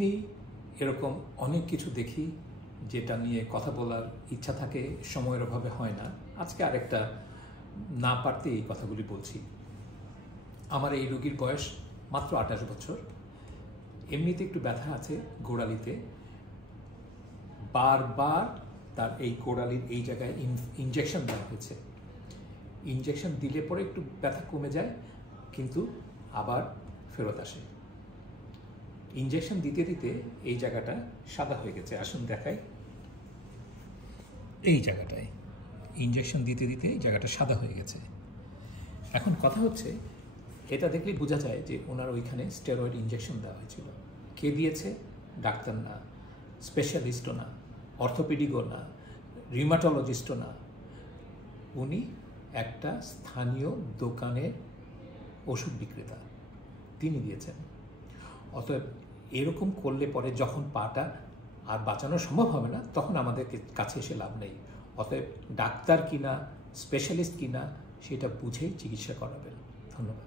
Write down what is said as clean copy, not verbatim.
আমি এরকম অনেক কিছু দেখি যেটা নিয়ে কথা বলার ইচ্ছা থাকে, সময়ের অভাবে হয় না। আজকে আরেকটা না পারতে এই কথাগুলি বলছি। আমার এই রোগীর বয়স মাত্র 28 বছর। এমনিতে একটু ব্যথা আছে গোড়ালিতে, বারবার তার এই গোড়ালির এই জায়গায় ইনজেকশন দেওয়া হয়েছে। ইনজেকশন দিলে পরে একটু ব্যথা কমে যায়, কিন্তু আবার ফেরত আসে। ইনজেকশন দিতে দিতে এই জায়গাটা সাদা হয়ে গেছে। আসুন দেখাই। এই জায়গাটায় ইনজেকশন দিতে দিতে এই জায়গাটা সাদা হয়ে গেছে। এখন কথা হচ্ছে, এটা দেখলে বোঝা যায় যে ওনার ওইখানে স্টেরয়েড ইনজেকশন দেওয়া হয়েছিল। কে দিয়েছে? ডাক্তার না, স্পেশালিস্টও না, অর্থোপেডিকও না, রিউমাটোলজিস্টও না। উনি একটা স্থানীয় দোকানের ওষুধ বিক্রেতা, তিনি দিয়েছেন। অতএব এরকম করলে পরে যখন পাটা আর বাঁচানো সম্ভব হবে না, তখন আমাদের কাছে এসে লাভ নেই। অতএব ডাক্তার কিনা, স্পেশালিস্ট কিনা, সেটা বুঝেই চিকিৎসা করাবেন। ধন্যবাদ।